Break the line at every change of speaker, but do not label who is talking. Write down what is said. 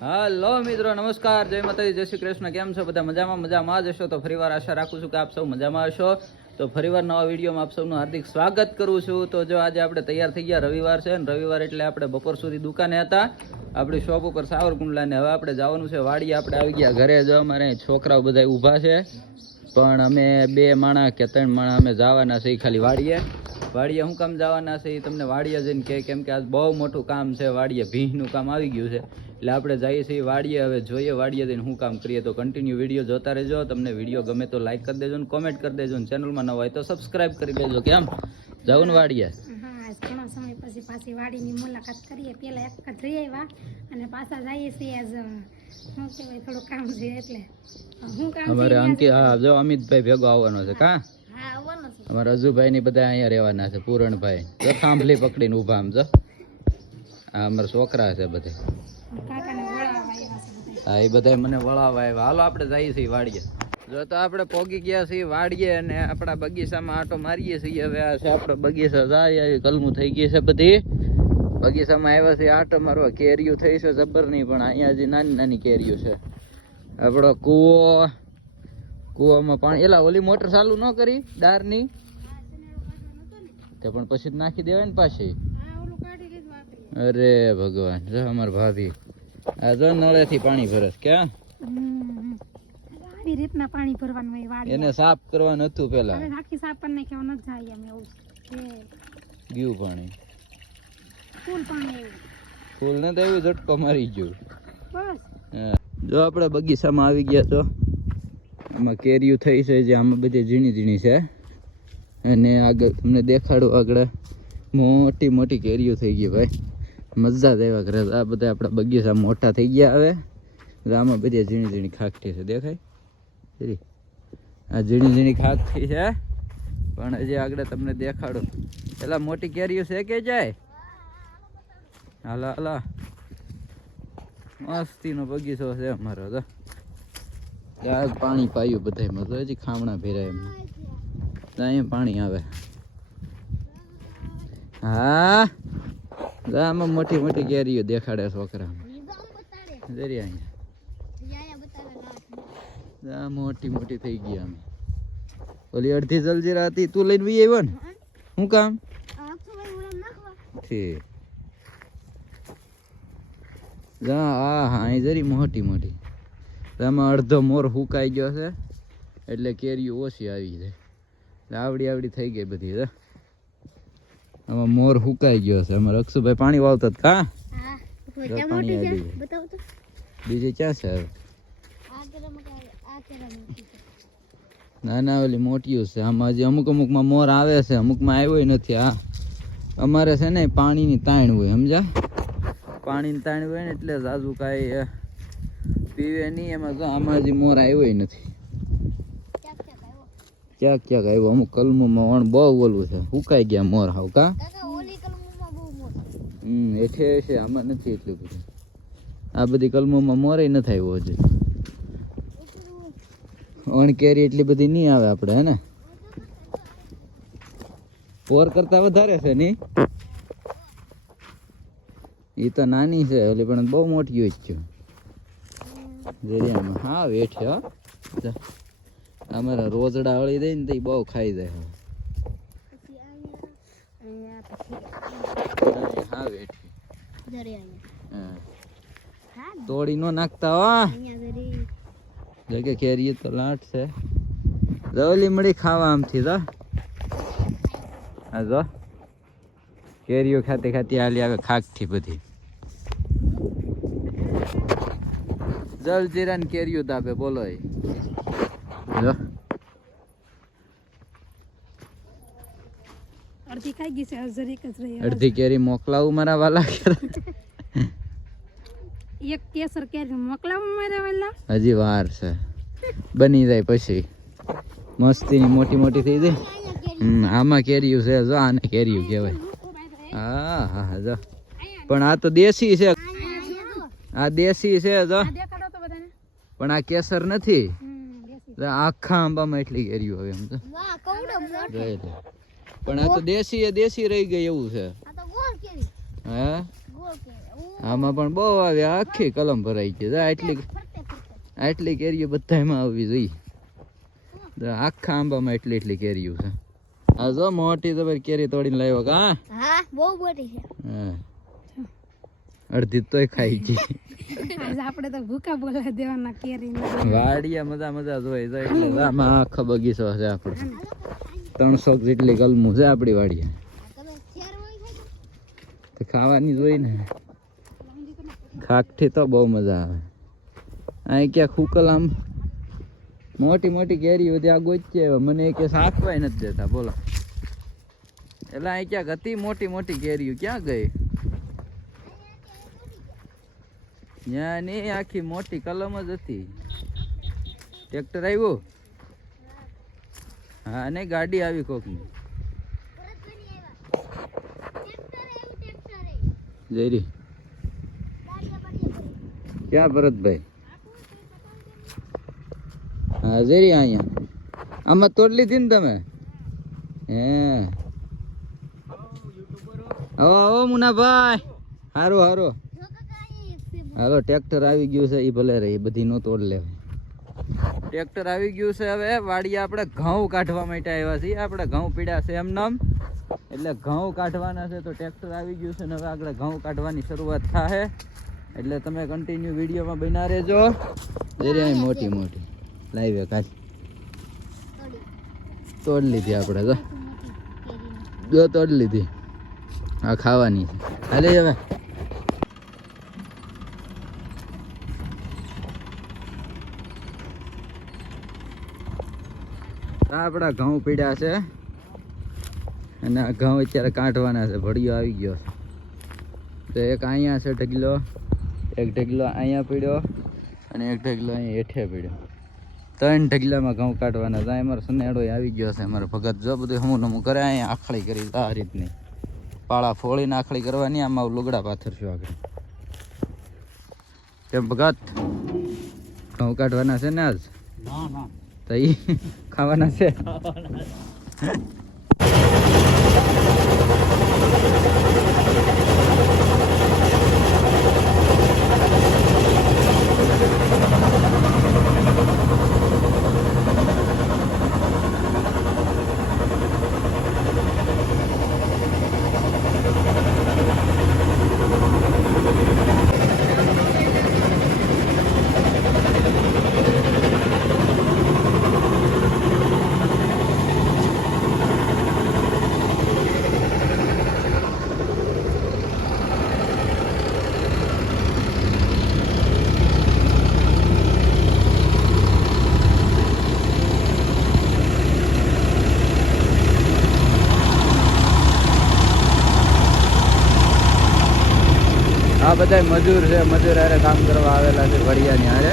હાલો મિત્રો, નમસ્કાર. જય માતાજી, જય શ્રી કૃષ્ણ. કેમ છો બધા? મજામાં? મજામાં જ હશો? તો ફરીવાર આશા રાખું છું કે આપ સૌ મજામાં હશો. તો ફરીવાર નવા વિડીયોમાં આપ સૌનું હાર્દિક સ્વાગત કરું છું. તો જો આજે આપણે તૈયાર થઈ ગયા, રવિવાર છે ને, રવિવાર એટલે આપણે બપોર સુધી દુકાને હતા. આપણી શોપ ઉપર સાવરકુંડલાને હવે આપણે જવાનું છે. વાડીએ આપણે આવી ગયા ઘરે જો. અમારે છોકરાઓ બધા ઊભા છે. પણ અમે બે માણા કે ત્રણ માણા અમે જવાના છે ખાલી વાડીએ. વાડીએ શું કામ જવાના છે એ તમને વાડીએ જઈને કે કેમ કે આજ બહુ મોટું કામ છે વાડીએ ભીંસનું કામ આવી ગયું છે. એટલે આપણે જઈએ છીએ વાડીએ હવે જોઈએ વાડીએ જઈને શું કામ કરીએ. તો કન્ટિન્યુ વીડિયો જોતા રહેજો. તમને વીડિયો ગમે તો લાઈક કરી દેજો ને કોમેન્ટ કરી દેજો ને ચેનલમાં ન હોય તો સબસ્ક્રાઇબ કરી દેજો. કેમ? જવું વાડીએ.
ઘણો સમય પછી પાછી વાડીની મુલાકાત કરીએ. પેલા એક જઈ આવ્યા અને પાછા જઈએ છીએ આજ શું કહેવાય થોડું કામ છે એટલે. શું કામ
અમારે અંકિત હા જો અમિતભાઈ ભેગો આવવાનો છે કા? અમારા અજુભાઈ ની બધા અહીંયા રહેવાના છે પૂરણભાઈ. જો થાંભલી પકડીને ઊભા આમ જો. આ અમારા છોકરા છે બધે. હા એ બધા મને વળાવા આવ્યા. હાલો આપણે જઈએ છીએ વાડીએ. જો તો આપણે પોગી ગયા છીએ વાડીએ અને આપણા બગીચામાં આટો મારીએ છીએ. હવે આ છે આપણો બગીચા. જાય આવી કલમું થઈ ગઈ છે બધી. બગીચામાં આવ્યા છે આટો મારવા. કેરીઓ થઈ છે જબર નહીં પણ અહીંયા જે નાની નાની કેરીઓ છે. આપણો કૂવો કૂવામાં પાણી. એલા ઓલી મોટર ચાલુ ન કરી ડારની? તે પણ પછી નાખી દેવાય ને પાછી. અરે ભગવાન જો અમાર ભાભી. આ જો નળેથી પાણી ભરસ ક્યાં?
આવી રીતના પાણી ભરવાનું હોય વાડી
એને સાફ કરવાનું હતું પેલા.
હવે આખી સાફ કરી નાખ્યા ન જાય એમ એવું
ગયું પાણી.
ફૂલ પાણી એવું.
ફૂલ ને તો એવું ઝટકો મારી ગયું.
બસ.
જો આપણે બગીચામાં આવી ગયા તો આમાં કેરીઓ થઈ છે જે આમાં બધી ઝીણી ઝીણી છે. અને આગળ તમને દેખાડું આગળ મોટી મોટી કેરીઓ થઈ ગઈ ભાઈ. મજા જ આવ્યા કરે આ બધા આપણા બગીચા મોટા થઈ ગયા હવે. આમાં બધી ઝીણી ઝીણી ખાખટી છે. દેખાય? આ ઝીણી ઝીણી ખાખટી છે. પણ હજી આગળ તમને દેખાડું. પેલા મોટી કેરીઓ છે કે જાય? હાલા હાલા. મસ્તીનો બગીચો છે અમારો તો. ત્યાં પાણી પાયું, બધાય તો હજી ખામણા ભેરાય એમ. તો પાણી આવે. હા? આમાં મોટી મોટી કેરીઓ દેખાડે છોકરા જરી અહીંયા. મોટી મોટી થઈ ગઈ અમે ઓલી અડધી જલજીરા હતી તું લઈને બી આવ્યો ને? શું કામ? ઠીક. જા હા હા, અહીં જરી મોટી મોટી. આમાં અડધો મોર હુકાઈ ગયો છે. એટલે કેરીઓ ઓછી આવી જાય આવડી આવડી થઈ ગઈ બધી આમાં મોર હુકાઈ ગયો છે. અમારે અક્ષુભાઈ પાણી વાવતા હતા કા પાણી આવી ગયું બીજી ક્યાં છે ના ના ઓલી મોટીઓ છે. આમાં હજી અમુક અમુકમાં મોર આવે છે. અમુકમાં આવ્યો નથી આ અમારે છે ને પાણીની તાણ હોય સમજા પાણીની તાણ હોય ને એટલે જાજુ કાંઈ પીવે નહીં એમાં તો આમાં હજી મોર આવ્યો નથી. ક્યાંક ક્યાંક આવ્યો અમુક કલમોમાં વણ બહુ ઓલું છે. સુકાઈ ગયા મોર હાવ કા? હમ એઠે છે આમાં નથી એટલું બધું. આ બધી કલમોમાં મોરે નથી આવ્યો હજી. અણ કેરી એટલી બધી નહીં આવે આપણે હે ને? પોર કરતા વધારે છે નહીં? એ તો નાની છે ઓલી પણ બહુ મોટી હોય છે. જરિયામાં હા, વેઠે અમારા રોજડા વળી દે ને તો બહુ ખાઈ જાય, હા. તોડી નો નાખતા, હો. જગે કેરીએ તો લાટ છે. રવલી મળી ખાવા આમથી તો હા, જો. કેરીઓ ખાતી ખાતી હાલી આવે ખાકથી બધી. જલ ને કેરીઓ તાપે બોલો
અડધી ખાઈ ગઈ છે જરીક જ રહી
અડધી કેરી મોકલાવું મારા વાલા
એક કેસર કેરી મોકલાવું મારા વાલા
હજી વાર છે બની જાય પછી મસ્તી ની મોટી મોટી થઈ જાય હમ, આમાં કેરીયું છે જો આને કેરીયું કહેવાય હા હા જો પણ આ તો દેશી છે આ દેશી છે જો પણ આ કેસર નથી. આખા આંબામાં એટલી કેરીઓ હવે એમ તો. પણ આ તો દેશી એ દેશી રહી ગઈ એવું છે. હે? આમાં પણ બહુ આવે આખી કલમ ભરાઈ ગઈ. આટલી આટલી કેરીઓ બધામાં આવવી જોઈએ આખા આંબામાં એટલી એટલી કેરીઓ છે. આ જો મોટી તો ભાઈ કેરી તોડીને લાવ્યો કા?
હા બહુ મોટી છે.
હા. અડધી તોય ખાઈ ગઈ.
આપણે તો ભૂખા બોલા દેવાના કેરી
વાડિયા મજા મજા જોઈ જાય એટલે આમાં આખો બગીચો છે આપણો. ત્રણસો જેટલી કલમું છે આપણી વાડિયા તો ખાવાની જોઈ ને ખાકઠી તો બહુ મજા આવે. અહીં ક્યાં ખુકલ આમ મોટી મોટી કેરી બધી આ ગોચી મને કે સાકવાય નથી દેતા બોલો. એટલે અહીં ક્યાંક હતી મોટી મોટી કેરીઓ ક્યાં ગઈ? ત્યાં નહીં આખી મોટી કલમ જ હતી. ટ્રેક્ટર આવ્યું? હા ને ગાડી આવી કોકની. જયરી. ક્યાં ભરતભાઈ? હા જરી અહીંયા. આમાં તોડ લીધી ને તમે? હે. આવો આવો મુનાભાઈ. સારું હારું. હાલો ટ્રેક્ટર આવી ગયું છે એ ભલે રહી એ બધી નો તોડ લે ટ્રેક્ટર આવી ગયું છે હવે વાડી આપણે ઘઉં કાઢવા માટે આવ્યા છીએ. આપણે ઘઉં પીડ્યા છે એમનામ એટલે ઘઉં કાઢવાના છે તો ટ્રેક્ટર આવી ગયું છે ને હવે આપણે ઘઉં કાઢવાની શરૂઆત થાય એટલે તમે કન્ટિન્યુ વિડીયોમાં બના રહેજો. જરી અહીં મોટી મોટી. લાઈવે કાઢ તોડ લીધી આપણે તો જો તોડ લીધી. આ ખાવાની છે. હાલે હવે. આપણા ઘઉં પીડ્યા છે. અને આ ઘઉં અત્યારે કાઢવાના છે. ભડિયો આવી ગયો છે. તો એક અહીંયા છે ઢગલો, એક ઢગલો અહીંયા પીડ્યો અને એક ઢગલો અહીંયા હેઠે પીડ્યો. ત્રણ ઢગલામાં ઘઉં કાઢવાના છે. અમારો સનેડો આવી ગયો છે, અમારો ભગત. જો બધું હમું નમું કરે, અહીંયા આખડી કરી આ રીતની. પાળા ફોળીને આખડી કરવાની, આમાં લુગડા પાથરશું આગળ. કેમ ભગત? ઘઉં કાઢવાના છે ને આજ? તો ઈ ખાવાના છે. આ બધા મજૂર છે મજૂર હારે કામ કરવા આવેલા છે વડિયાની હારે.